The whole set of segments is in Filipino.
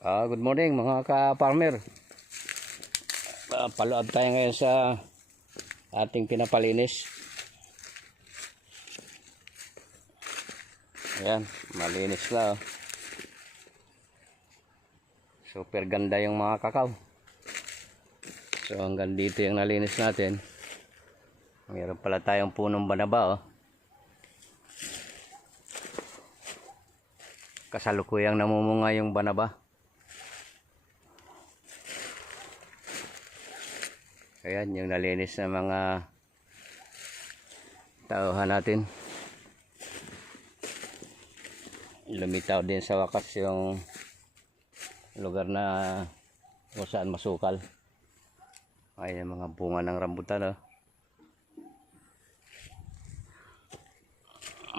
Good morning mga ka-farmer. Follow up tayo ngayon sa ating pinapalinis. Ayan, malinis na. Super ganda yung mga kakao. So hanggang dito yung nalinis natin. Mayroon pala tayong punong banaba. Kasalukuyang namumunga yung banaba. Ayan yung nalinis na mga tauhan natin. Lumitaw din sa wakas yung lugar na kung saan masukal. Ayan yung mga bunga ng rambutan.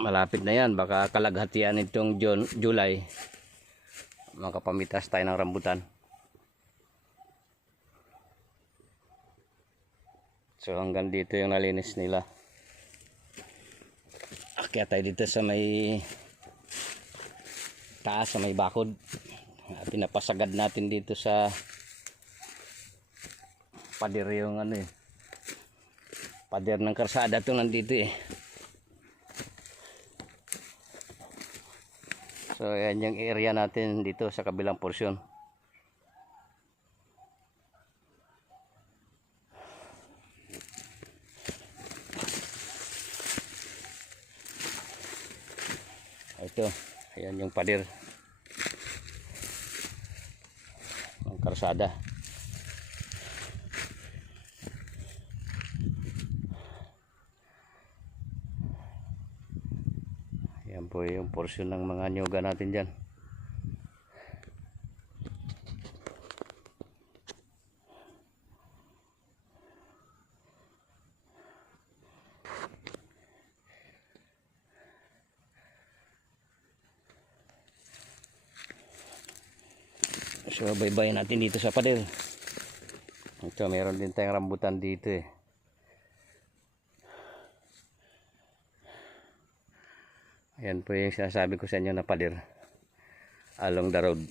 Malapit na yan, baka kalaghatian itong July makapamitas tayo ng rambutan. So hanggang dito yung nalinis nila. Akyat tayo dito sa may taas, sa may bakod. Pinapasagad natin dito sa pader yung pader ng karsada to nandito So yan yung area natin dito sa kabilang porsyon. Ito, ayan yung pader ng karsada. Ayan po yung porsyon ng mga nyuga natin dyan. So baybayin natin dito sa pader. Ito, meron din tayong rambutan dito Ayan po yung sinasabi ko sa inyo na pader along the road.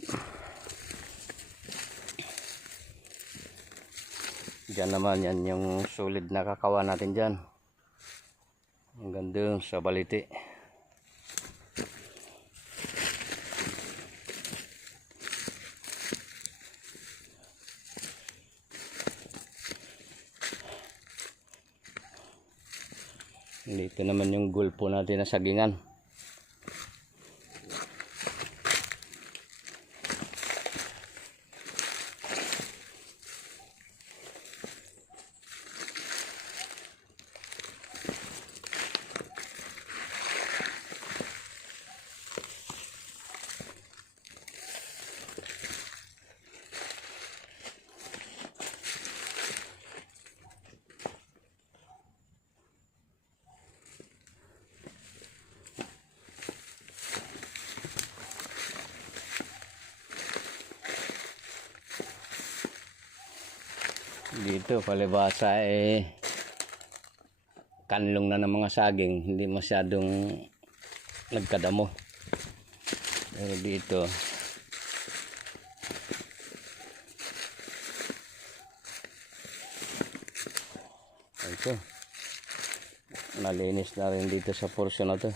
Diyan naman yan yung solid na kakawa natin dyan. Hanggang doon sa baliti. Dito naman yung gulpo natin na sagingan. Dito palibasa kanlong na ng mga saging, hindi masyadong nagkadamo. Pero dito ito nalinis na rin dito sa portion na to.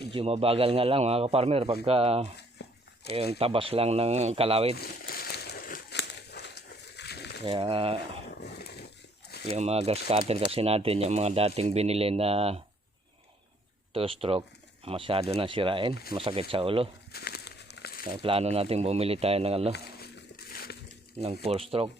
Medyo mabagal nga lang mga ka-farmer pagka yung tabas lang ng kalawit. Kaya yung mga grass cutter kasi natin, yung mga dating binili na 2-stroke, masyado na sirain, masakit sa ulo. Kaya plano natin bumili tayo ng ng 4-stroke.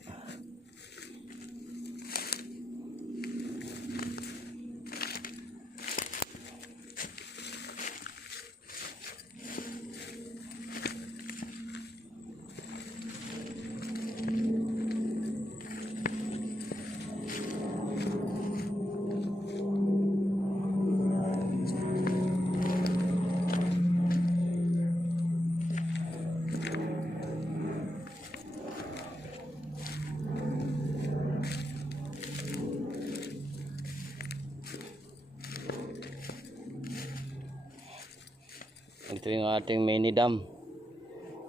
Ito yung ating mini dam.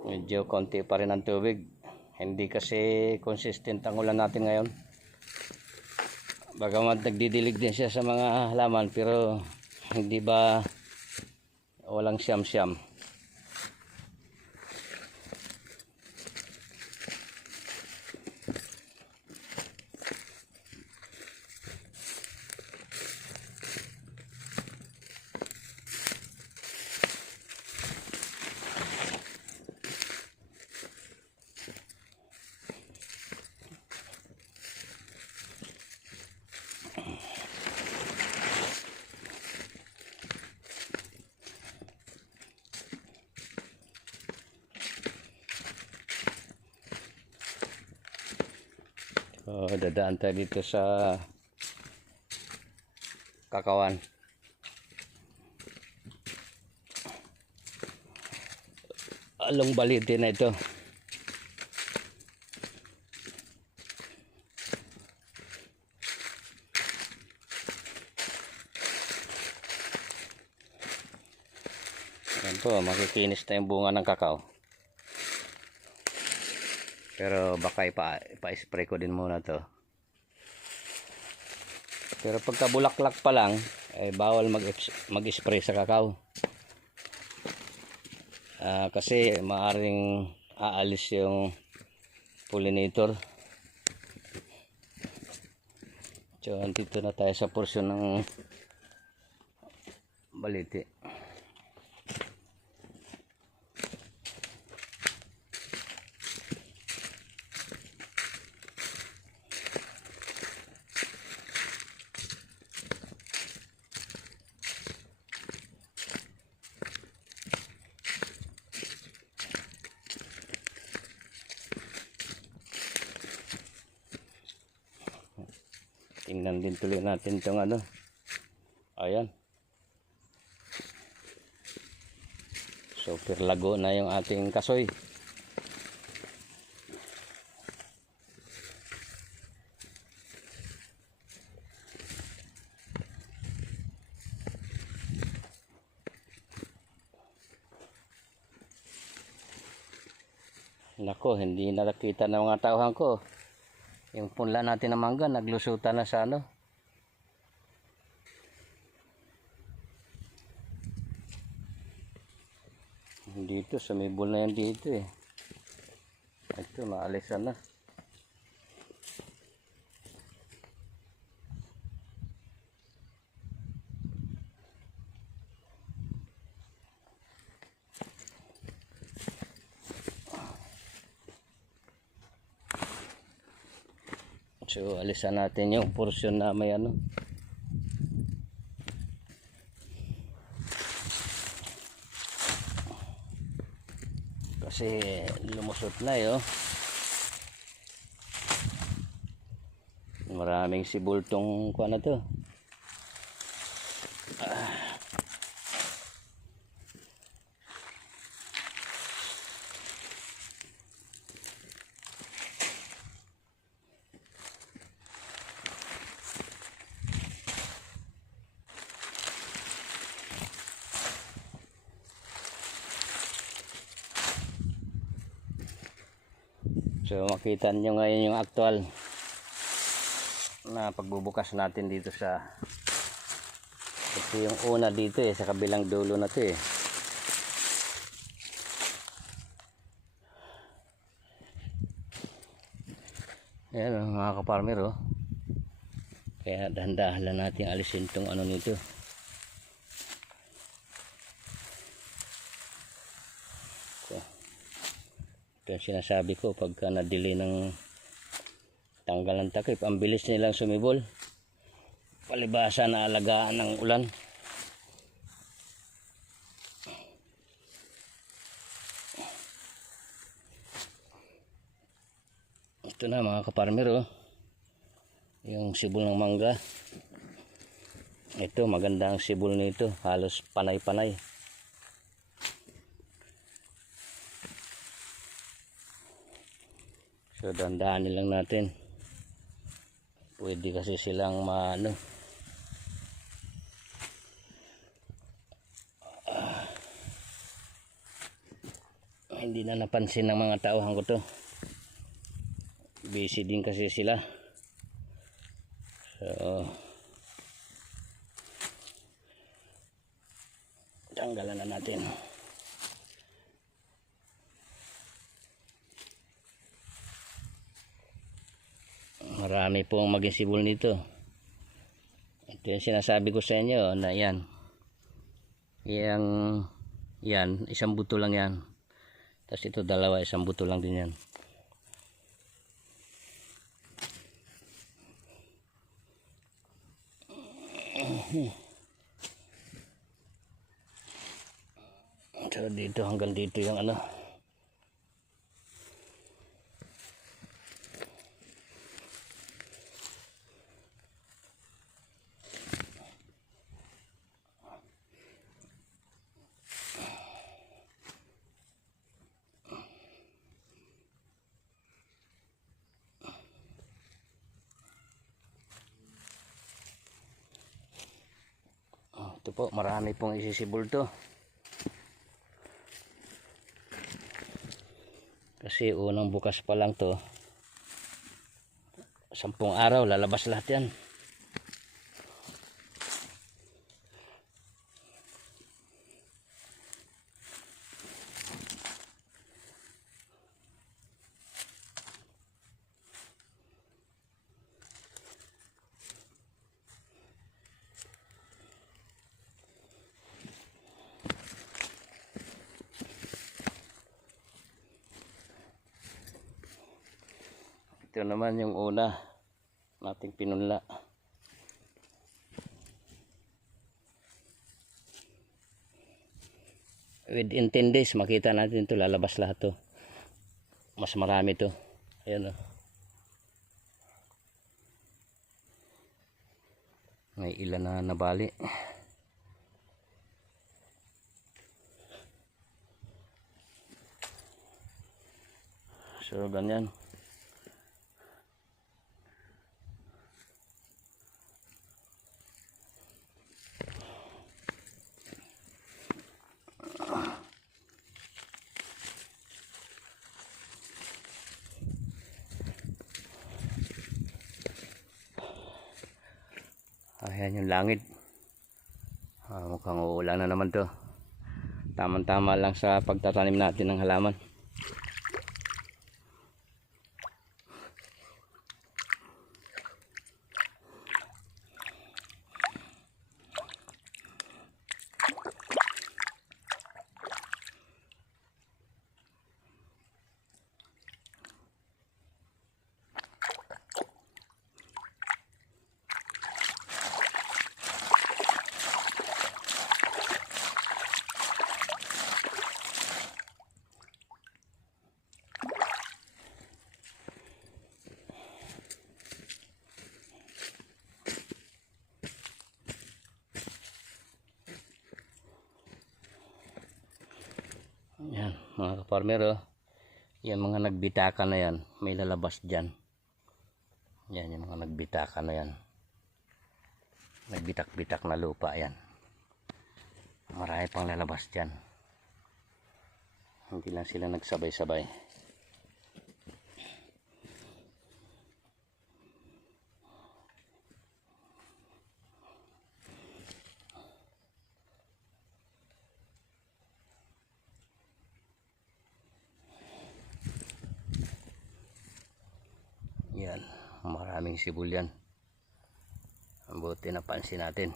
Medyo konti pa rin ang tubig. Hindi kasi consistent ang ulan natin ngayon. Bagamat nagdidilig din siya sa mga halaman, pero hindi ba walang siyam-siyam. So, dadaan tayo dito sa Kakawan. Along balite na ito. Ayan po, makikinis na yung bunga ng kakao. Pero baka ipa-spray ko din muna to. Pero pagka bulaklak pa lang, bawal mag-spray sa kakao. Kasi maaring aalis yung pollinator. So, dito na tayo sa porsyon ng balite. Tingnan din tuloy natin itong ayan, super lago na yung ating kasoy. Nako, hindi nakita ng mga tauhan ko. Yung punla natin ng mangga, naglusutan na sa dito, sa may bul na yan dito eh. Ito, naalisan na. So, alisan natin yung porsyon na may kasi lumusot na maraming sibol tong kuha na to. So makita nyo ngayon yung actual na pagbubukas natin dito sa ito yung una dito sa kabilang dulo na to Ayan mga kaparmer oh. Kaya dahan-dahan lang natin alisin tong ano nito. Ito yung sinasabi ko, pagka na-delay ng tanggal ng takip, ang bilis nilang sumibol. Palibasa na alagaan ng ulan. Ito na mga kaparmer oh. Yung sibol ng mangga. Ito maganda ang sibol nito, halos panay-panay. So dandahanin lang natin. Pwede kasi silang maano. Hindi na napansin ng mga tauhan ko to. Busy din kasi sila. So tanggalan na natin. Marami pong maging sibol nito. Ito yung sinasabi ko sa inyo na yan. Yan, isang buto lang yan. Tapos ito dalawa, isang buto lang din yan. So dito hanggang dito yung ano. Ito po, marami pong isisibol to. Kasi unang bukas pa lang to. 10 araw, lalabas lahat yan. Ito naman yung una nating pinunla. Within 10 days makita natin ito, lalabas lahat to. Mas marami to. Ayan oh. May ilan na nabali. So ganyan. Ayan yung langit. Mukhang uulan na naman to. Tamang-tama lang sa pagtatanim natin ng halaman. Yan mga kaparmer oh. Yan mga nagbitaka na yan, may lalabas dyan. Yan yung mga nagbitaka na yan, nagbitak-bitak na lupa yan. Marami pang lalabas dyan. Hindi lang sila nagsabay-sabay. Yan. daming sibol yan. Ang buti napansin natin.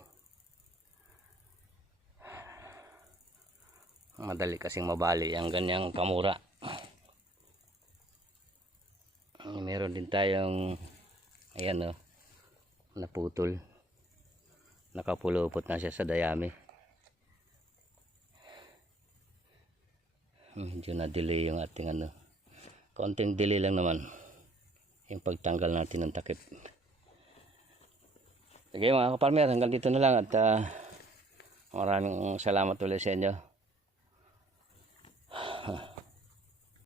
Madali kasing mabali ang ganyang kamura. Meron din tayong ayan oh, naputol. Nakapulupot na siya sa dayami. Medyo na-delay yung ating ano. Konting delay lang naman yung pagtanggal natin ng takip. Sige mga kaparmer, hanggang dito na lang at maraming salamat ulit sa inyo.